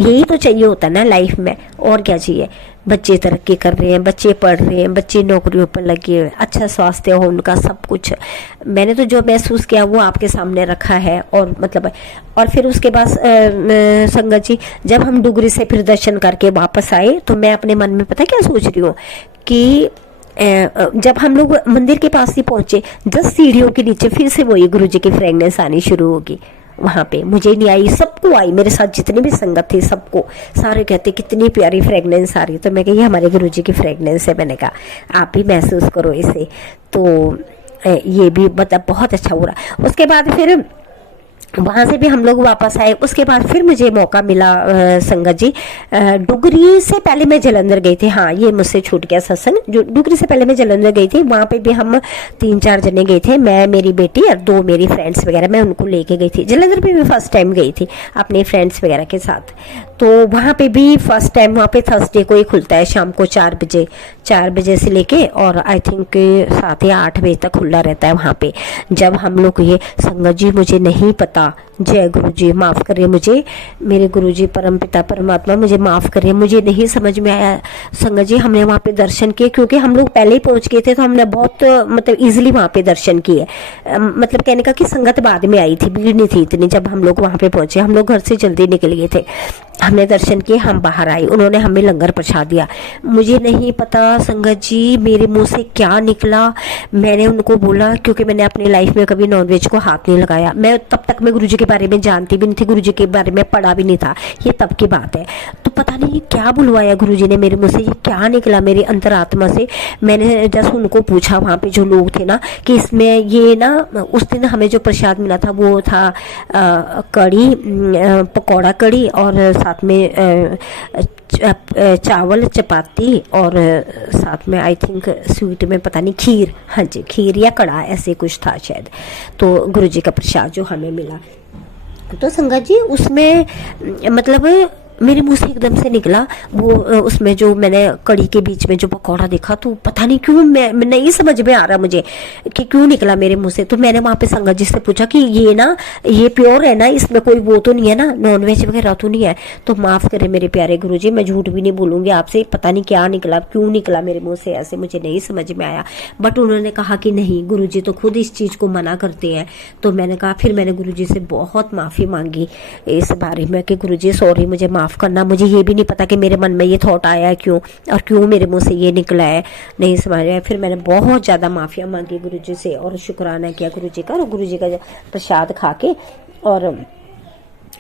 यही तो चाहिए होता है ना लाइफ में, और क्या चाहिए। बच्चे तरक्की कर रहे हैं, बच्चे पढ़ रहे हैं, बच्चे नौकरियों पर लगे हुए, अच्छा स्वास्थ्य हो उनका, सब कुछ मैंने तो जो महसूस किया वो आपके सामने रखा है। और मतलब, और फिर उसके बाद संगत जी, जब हम डुगरी से फिर दर्शन करके वापस आए तो मैं अपने मन में पता क्या सोच रही हूँ कि जब हम लोग मंदिर के पास ही पहुंचे, 10 सीढ़ियों के नीचे फिर से वही गुरुजी की फ्रेगनेंस आनी शुरू होगी। वहां पे मुझे नहीं आई, सबको आई, मेरे साथ जितने भी संगत थे सबको, सारे कहते कितनी प्यारी फ्रेगनेंस आ रही है। तो मैं कही हमारे गुरुजी की फ्रेगनेंस है। मैंने कहा आप भी महसूस करो इसे। तो ये भी मतलब बहुत अच्छा हो रहा। उसके बाद फिर वहां से भी हम लोग वापस आए। उसके बाद फिर मुझे मौका मिला संगत जी, डुगरी से पहले मैं जलंधर गई थी। हाँ, ये मुझसे छूट गया सत्संग। जो डुगरी से पहले मैं जलंधर गई थी, वहां पे भी हम 3-4 जने गए थे, मैं, मेरी बेटी और 2 मेरी फ्रेंड्स वगैरह, मैं उनको लेके गई थी। जलंधर भी मैं फर्स्ट टाइम गई थी अपने फ्रेंड्स वगैरह के साथ। तो वहां पे भी फर्स्ट टाइम, वहां पे थर्सडे को ही खुलता है शाम को 4 बजे से लेके और आई थिंक 7 या 8 बजे तक खुला रहता है वहां पे। जब हम लोग ये संगत जी, मुझे नहीं पता, जय गुरु जी माफ करिए मुझे, मेरे गुरु जी परम पिता परमात्मा मुझे माफ करिए, मुझे नहीं समझ में आया संगत जी। हमने वहां पे दर्शन किए, क्योंकि हम लोग पहले ही पहुंच गए थे, तो हमने बहुत मतलब इजीली वहां पे दर्शन किए। मतलब कहने का कि संगत बाद में आई थी, भीड़ नहीं थी इतनी। जब हम लोग वहां पे पहुंचे, हम लोग घर से जल्दी निकल गए थे, हमने दर्शन किए, हम बाहर आए, उन्होंने हमें लंगर प्रसाद दिया। मुझे नहीं पता संगत जी मेरे मुंह से क्या निकला। मैंने उनको बोला, क्योंकि मैंने अपनी लाइफ में कभी नॉनवेज को हाथ नहीं लगाया, मैं तब तक मैं गुरुजी के बारे में जानती भी नहीं थी, गुरुजी के बारे में पढ़ा भी नहीं था, ये तब की बात है। तो पता नहीं क्या बुलवाया गुरुजी ने मेरे मुंह से, ये क्या निकला मेरी अंतरात्मा से। मैंने जस्ट उनको पूछा, वहां पे जो लोग थे ना, कि इसमें ये ना, उस दिन हमें जो प्रसाद मिला था वो था कड़ी, पकौड़ा कड़ी, और साथ में चावल चपाती, और साथ में आई थिंक स्वीट में पता नहीं खीर, हाँ जी खीर या कड़ा ऐसे कुछ था शायद। तो गुरुजी का प्रसाद जो हमें मिला, तो संगत जी उसमें मतलब मेरे मुंह से एकदम से निकला वो, उसमें जो मैंने कड़ी के बीच में जो पकौड़ा देखा, तो पता नहीं क्यों मैं नहीं समझ में आ रहा मुझे कि क्यों निकला मेरे मुंह से। तो मैंने वहां पे संगत जी से पूछा कि ये ना, ये प्योर है ना, इसमें कोई वो तो नहीं है ना, नॉनवेज वगैरह तो नहीं है। तो माफ करें मेरे प्यारे गुरुजी, मैं झूठ भी नहीं बोलूंगी आपसे, पता नहीं क्या निकला, क्यों निकला मेरे मुंह से ऐसे, मुझे नहीं समझ में आया। बट उन्होंने कहा कि नहीं, गुरुजी तो खुद इस चीज को मना करते हैं। तो मैंने कहा, फिर मैंने गुरुजी से बहुत माफी मांगी इस बारे में कि गुरुजी सॉरी, मुझे माफ करना, मुझे ये भी नहीं पता कि मेरे मन में ये थॉट आया है क्यों, और क्यों मेरे मुंह से ये निकला है, नहीं समझ आया। फिर मैंने बहुत ज्यादा माफिया मांगी गुरुजी से और शुक्राना किया गुरुजी का, और गुरुजी का प्रसाद खा के, और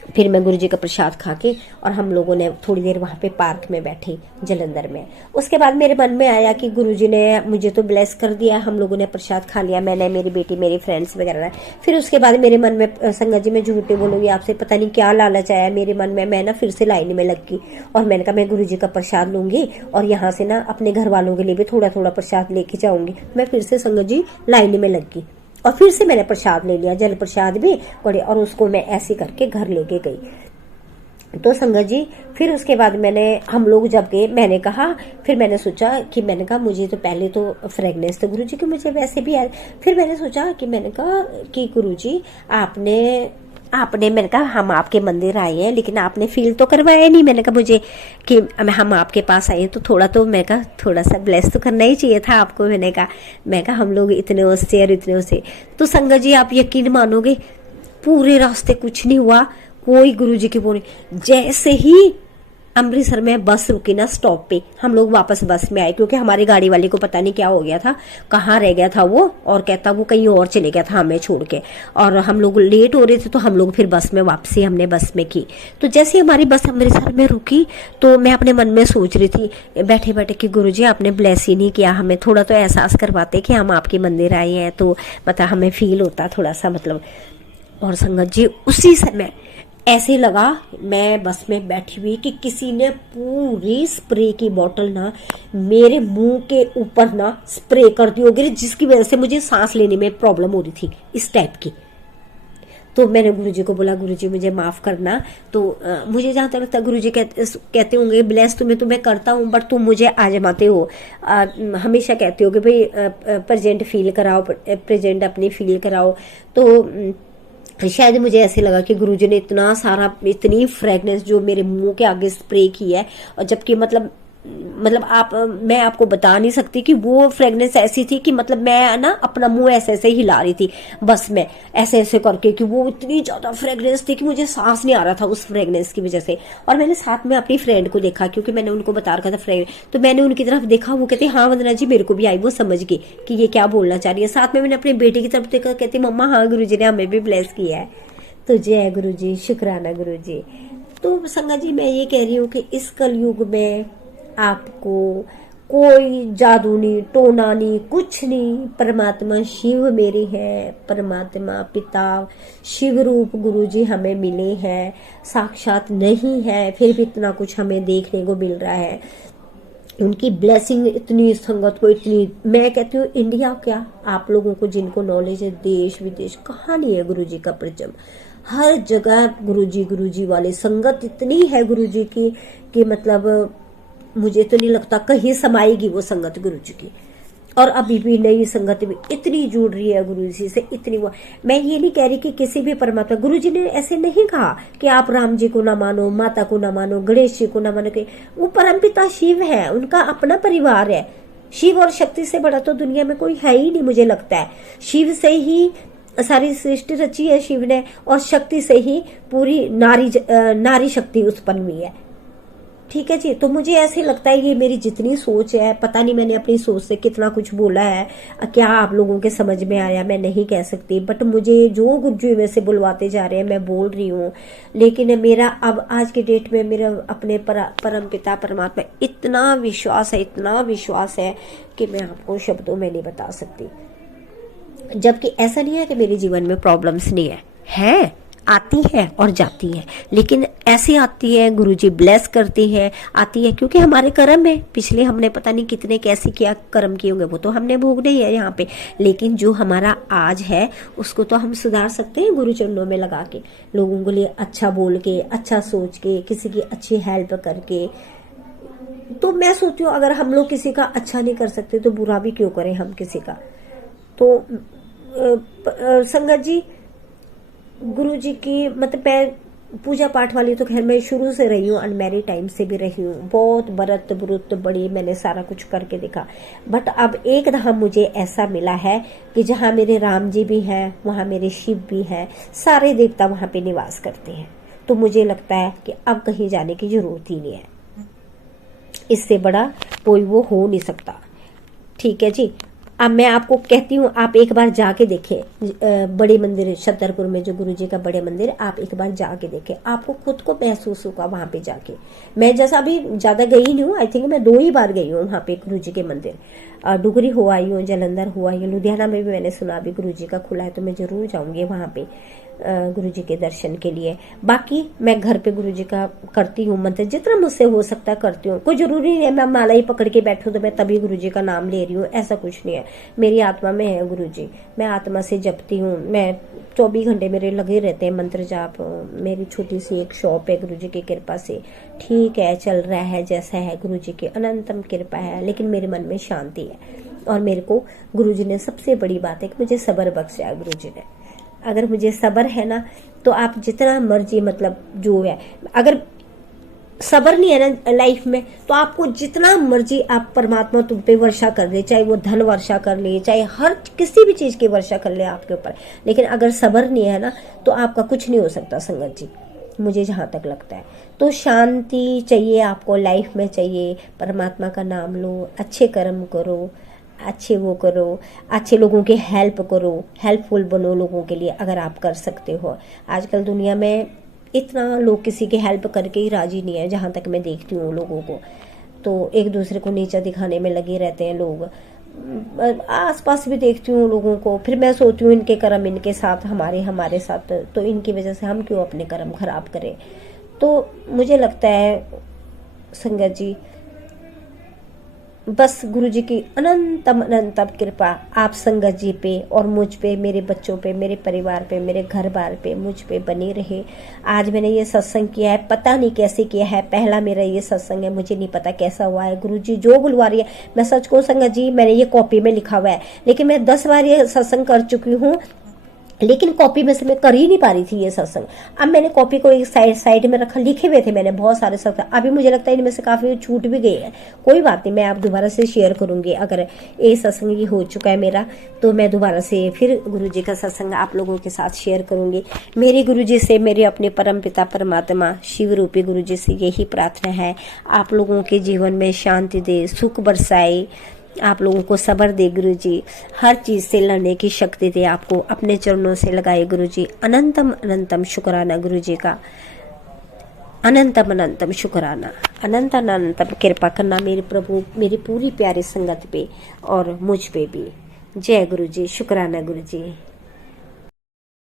फिर मैं गुरुजी का प्रसाद खा के, और हम लोगों ने थोड़ी देर वहां पे पार्क में बैठे जलंधर में। उसके बाद मेरे मन में आया कि गुरुजी ने मुझे तो ब्लेस कर दिया, हम लोगों ने प्रसाद खा लिया, मैंने, मेरी बेटी, मेरी फ्रेंड्स वगैरह। फिर उसके बाद मेरे मन में संगत जी, मैं झूठे बोलूंगी आपसे, पता नहीं क्या लालच आया मेरे मन में। मैं ना फिर से लाइन में लग गई, और मैंने कहा मैं गुरुजी का प्रसाद लूंगी और यहाँ से ना अपने घर वालों के लिए भी थोड़ा थोड़ा प्रसाद लेके जाऊंगी। मैं फिर से संगत जी लाइन में लग गई, और फिर से मैंने प्रसाद ले लिया, जल प्रसाद भी बड़े, और उसको मैं ऐसे करके घर लेके गई। तो संगत जी फिर उसके बाद हम लोग जब गए, मैंने कहा, फिर मैंने सोचा कि मैंने कहा मुझे तो पहले तो फ्रेगनेंस तो गुरुजी की मुझे वैसे भी आए। फिर मैंने सोचा कि मैंने कहा कि गुरुजी आपने आपने मैंने कहा हम आपके मंदिर आए हैं लेकिन आपने फील तो करवाया नहीं। मैंने कहा मुझे कि हम आपके पास आए तो थोड़ा तो मैं कहा थोड़ा सा ब्लेस तो करना ही चाहिए था आपको। मैं कहा हम लोग इतने उससे और इतने उससे। तो संगत जी आप यकीन मानोगे पूरे रास्ते कुछ नहीं हुआ, कोई गुरुजी की बोली। जैसे ही अमृतसर में बस रुकी ना स्टॉप पे, हम लोग वापस बस में आए क्योंकि हमारी गाड़ी वाले को पता नहीं क्या हो गया था, कहाँ रह गया था वो, और कहता वो कहीं और चले गया था हमें छोड़ के, और हम लोग लेट हो रहे थे तो हम लोग फिर बस में वापसी हमने बस में की। तो जैसे हमारी बस अमृतसर में रुकी तो मैं अपने मन में सोच रही थी बैठे बैठे कि गुरुजी आपने ब्लेस ही नहीं किया, हमें थोड़ा तो एहसास करवाते कि हम आपके मंदिर आए हैं, तो मतलब हमें फील होता थोड़ा सा मतलब। और संगत जी उसी समय ऐसे लगा मैं बस में बैठी हुई कि किसी ने पूरी स्प्रे की बोतल ना मेरे मुंह के ऊपर ना स्प्रे कर दी होगी, जिसकी वजह से मुझे सांस लेने में प्रॉब्लम हो रही थी इस टाइप की। तो मैंने गुरुजी को बोला गुरुजी मुझे माफ करना। तो मुझे जहाँ तक लगता है गुरुजी कहते होंगे ब्लेस तुम्हें करता हूँ बट तुम मुझे आजमाते हो। हमेशा कहते हो कि भाई प्रेजेंट फील कराओ, प्रेजेंट अपनी फील कराओ। तो शायद मुझे ऐसे लगा कि गुरुजी ने इतना सारा इतनी फ्रेगनेंस जो मेरे मुंह के आगे स्प्रे की है, और जबकि मतलब मैं आपको बता नहीं सकती कि वो फ्रेगनेंस ऐसी थी कि मतलब मैं ना अपना मुंह ऐसे ऐसे हिला रही थी बस में ऐसे ऐसे करके, कि वो इतनी ज्यादा फ्रेगनेंस थी कि मुझे सांस नहीं आ रहा था उस फ्रेगनेंस की वजह से। और मैंने साथ में अपनी फ्रेंड को देखा क्योंकि मैंने उनको बता रखा था फ्रेंड, तो मैंने उनकी तरफ देखा, वो कहते हाँ वंदना जी मेरे को भी आई, वो समझ गई कि ये क्या बोलना चाह रही है। साथ में मैंने अपनी बेटी की तरफ देखा, कहती मम्मा हाँ गुरुजी ने हमें भी ब्लेस किया है। तो जय गुरुजी, शुक्राना गुरुजी। तो संगत जी मैं ये कह रही हूँ कि इस कलयुग में आपको कोई जादू नहीं, टोना नहीं, कुछ नहीं। परमात्मा शिव मेरे है, परमात्मा पिता शिव रूप गुरुजी हमें मिले हैं, साक्षात नहीं है फिर भी इतना कुछ हमें देखने को मिल रहा है। उनकी ब्लेसिंग इतनी संगत को, इतनी मैं कहती हूँ इंडिया क्या आप लोगों को जिनको नॉलेज है, देश विदेश कहाँ नहीं है गुरुजी का परचम, हर जगह गुरुजी वाले संगत इतनी है गुरुजी की कि मतलब मुझे तो नहीं लगता कहीं समाएगी वो संगत गुरुजी की। और अभी भी नई संगत भी इतनी जुड़ रही है गुरुजी से, इतनी वो। मैं ये नहीं कह रही कि किसी भी परमात्मा, गुरुजी ने ऐसे नहीं कहा कि आप राम जी को ना मानो, माता को ना मानो, गणेश जी को ना मानो, कि वो परमपिता शिव है, उनका अपना परिवार है। शिव और शक्ति से बड़ा तो दुनिया में कोई है ही नहीं मुझे लगता है। शिव से ही सारी सृष्टि रची है शिव ने, और शक्ति से ही पूरी नारी शक्ति उत्पन्न हुई है। ठीक है जी। तो मुझे ऐसे लगता है ये मेरी जितनी सोच है, पता नहीं मैंने अपनी सोच से कितना कुछ बोला है, क्या आप लोगों के समझ में आया मैं नहीं कह सकती, बट मुझे जो गुरुजी में से बुलवाते जा रहे हैं मैं बोल रही हूँ। लेकिन मेरा अब आज के डेट में मेरा अपने परम पिता परमात्मा इतना विश्वास है कि मैं आपको शब्दों में नहीं बता सकती। जबकि ऐसा नहीं है कि मेरे जीवन में प्रॉब्लम्स नहीं है, आती है और जाती है, लेकिन ऐसी आती है गुरुजी ब्लेस करती है, आती है क्योंकि हमारे कर्म है। पिछले हमने पता नहीं कितने कैसे क्या कर्म किए होंगे, वो तो हमने भोगने ही है यहाँ पे। लेकिन जो हमारा आज है उसको तो हम सुधार सकते हैं गुरु चरणों में लगा के, लोगों के लिए अच्छा बोल के, अच्छा सोच के, किसी की अच्छी हेल्प करके। तो मैं सोचती हूँ अगर हम लोग किसी का अच्छा नहीं कर सकते तो बुरा भी क्यों करें हम किसी का। तो संगत जी गुरुजी की मतलब मैं पूजा पाठ वाली तो खैर मैं शुरू से रही हूँ, अनमैरिड टाइम से भी रही हूँ, बहुत व्रत ब्रुत बड़ी मैंने सारा कुछ करके देखा। बट अब एक धाम मुझे ऐसा मिला है कि जहाँ मेरे राम जी भी हैं, वहाँ मेरे शिव भी हैं, सारे देवता वहाँ पे निवास करते हैं। तो मुझे लगता है कि अब कहीं जाने की जरूरत ही नहीं है, इससे बड़ा कोई वो हो नहीं सकता। ठीक है जी। अब मैं आपको कहती हूँ आप एक बार जाके देखें बड़े मंदिर छतरपुर में जो गुरुजी का बड़े मंदिर, आप एक बार जाके देखें, आपको खुद को महसूस होगा वहां पे जाके। मैं जैसा अभी ज्यादा गई नहीं हूँ, आई थिंक मैं 2 ही बार गई हूँ वहां पे गुरुजी के मंदिर। डुगरी हो आई हूँ, जलंधर हो आई हूँ, लुधियाना में भी मैंने सुना अभी गुरुजी का खुला है, तो मैं जरूर जाऊंगी वहां पे गुरुजी के दर्शन के लिए। बाकी मैं घर पे गुरुजी का करती हूँ मंत्र, जितना मुझसे हो सकता है करती हूँ। कोई जरूरी नहीं है मैं माला ही पकड़ के बैठूं तो मैं तभी गुरुजी का नाम ले रही हूँ, ऐसा कुछ नहीं है। है, मेरी आत्मा में है गुरु जी, मैं आत्मा से जपती हूँ, मैं 24 घंटे मेरे लगे रहते हैं मंत्र जाप। मेरी छोटी सी एक शॉप है गुरु जी की कृपा से, ठीक है, चल रहा है जैसा है, गुरु जी की अनंतम कृपा है, लेकिन मेरे मन में शांति है। और मेरे को गुरु जी ने सबसे बड़ी बात है कि मुझे सब्र बख्शा है गुरु जी ने। अगर मुझे सब्र है ना तो आप जितना मर्जी मतलब जो है, अगर सब्र नहीं है ना लाइफ में तो आपको जितना मर्जी आप परमात्मा तुम पे वर्षा कर दे, चाहे वो धन वर्षा कर ले, चाहे हर किसी भी चीज की वर्षा कर ले आपके ऊपर, लेकिन अगर सब्र नहीं है ना तो आपका कुछ नहीं हो सकता संगत जी, मुझे जहां तक लगता है। तो शांति चाहिए आपको लाइफ में, चाहिए परमात्मा का नाम लो, अच्छे कर्म करो, अच्छे वो करो, अच्छे लोगों की हेल्प करो, हेल्पफुल बनो लोगों के लिए अगर आप कर सकते हो। आजकल दुनिया में इतना लोग किसी की हेल्प करके ही राजी नहीं है, जहाँ तक मैं देखती हूँ लोगों को, तो एक दूसरे को नीचा दिखाने में लगे रहते हैं लोग। आसपास भी देखती हूँ लोगों को, फिर मैं सोचती हूँ इनके कर्म इनके साथ, हमारे साथ, तो इनकी वजह से हम क्यों अपने कर्म खराब करें। तो मुझे लगता है संगत जी बस गुरु जी की अनंतम अनंतम कृपा आप संगत जी पे और मुझ पे, मेरे बच्चों पे, मेरे परिवार पे, मेरे घर बार पे, मुझ पे बनी रहे। आज मैंने ये सत्संग किया है, पता नहीं कैसे किया है, पहला मेरा ये सत्संग है, मुझे नहीं पता कैसा हुआ है। गुरु जी जो बुलवा रही है, मैं सच को संगत जी मैंने ये कॉपी में लिखा हुआ है, लेकिन मैं 10 बार ये सत्संग कर चुकी हूँ, लेकिन कॉपी में से मैं कर ही नहीं पा रही थी ये सत्संग। अब मैंने कॉपी को एक साइड में रखा, लिखे हुए थे मैंने बहुत सारे सत्संग, अभी मुझे लगता है इनमें से काफी छूट भी गए हैं। कोई बात नहीं, मैं आप दोबारा से शेयर करूंगी। अगर ये सत्संग ये हो चुका है मेरा तो मैं दोबारा से फिर गुरु जी का सत्संग आप लोगों के साथ शेयर करूंगी। मेरे गुरु जी से, मेरे अपने परम पिता परमात्मा शिव रूपी गुरु जी से यही प्रार्थना है, आप लोगों के जीवन में शांति दे, सुख बरसाए, आप लोगों को सब्र दे गुरु जी, हर चीज से लड़ने की शक्ति दे, आपको अपने चरणों से लगाए गुरु जी। अनंतम अनंतम शुक्राना गुरु जी का, अनंतम अनंतम शुक्राना, अनंत अनंतम कृपा करना मेरे प्रभु, मेरी पूरी प्यारी संगत पे और मुझ पे भी। जय गुरु जी, शुक्राना गुरु जी।